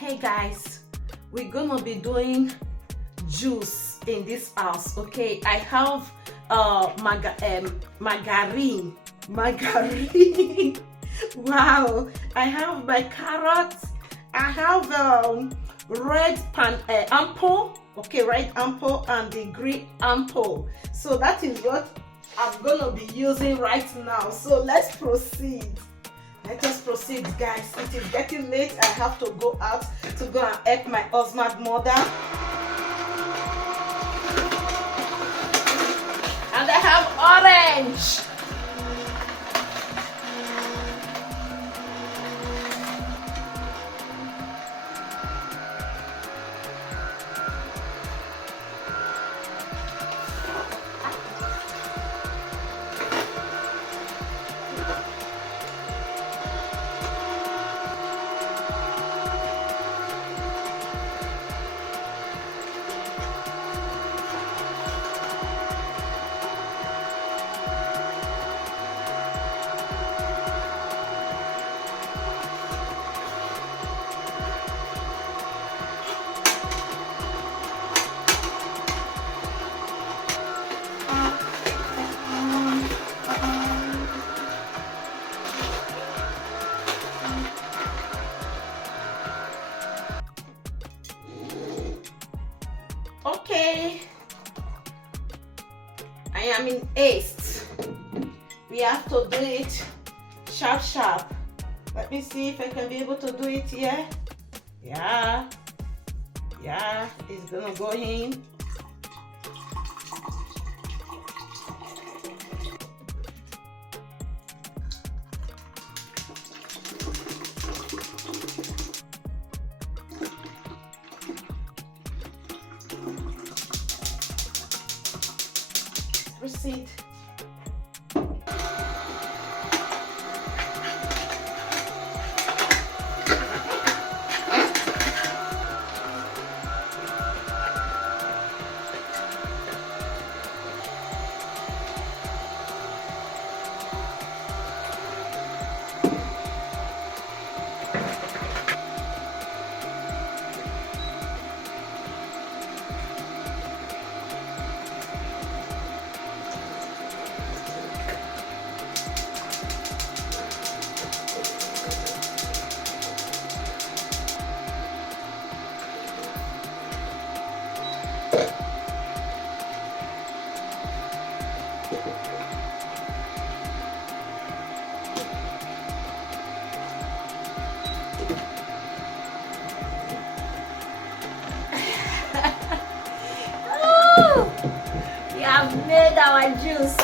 Hey guys, we're gonna be doing juice in this house. Okay, I have margarine. Wow, I have my carrots. I have red apple. Okay, red apple and the green apple. So that is what I'm gonna be using right now. So let's proceed. Let us proceed, guys. It is getting late. I have to go out to go and help my husband's mother. And I have orange. Okay, I am in haste. We have to do it sharp. Let me see if I can be able to do it here. Yeah, it's gonna go in. Proceed. We have made our juice.